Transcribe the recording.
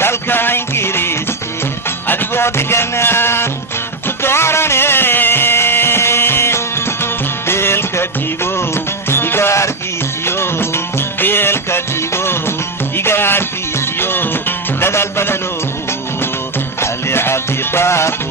dalka ingiriiska adigoo degana ku doorane beelka dhigo igaarkiisiyo beelka dhigo igaarkiisiyo dadaal badano ali cabdi baaq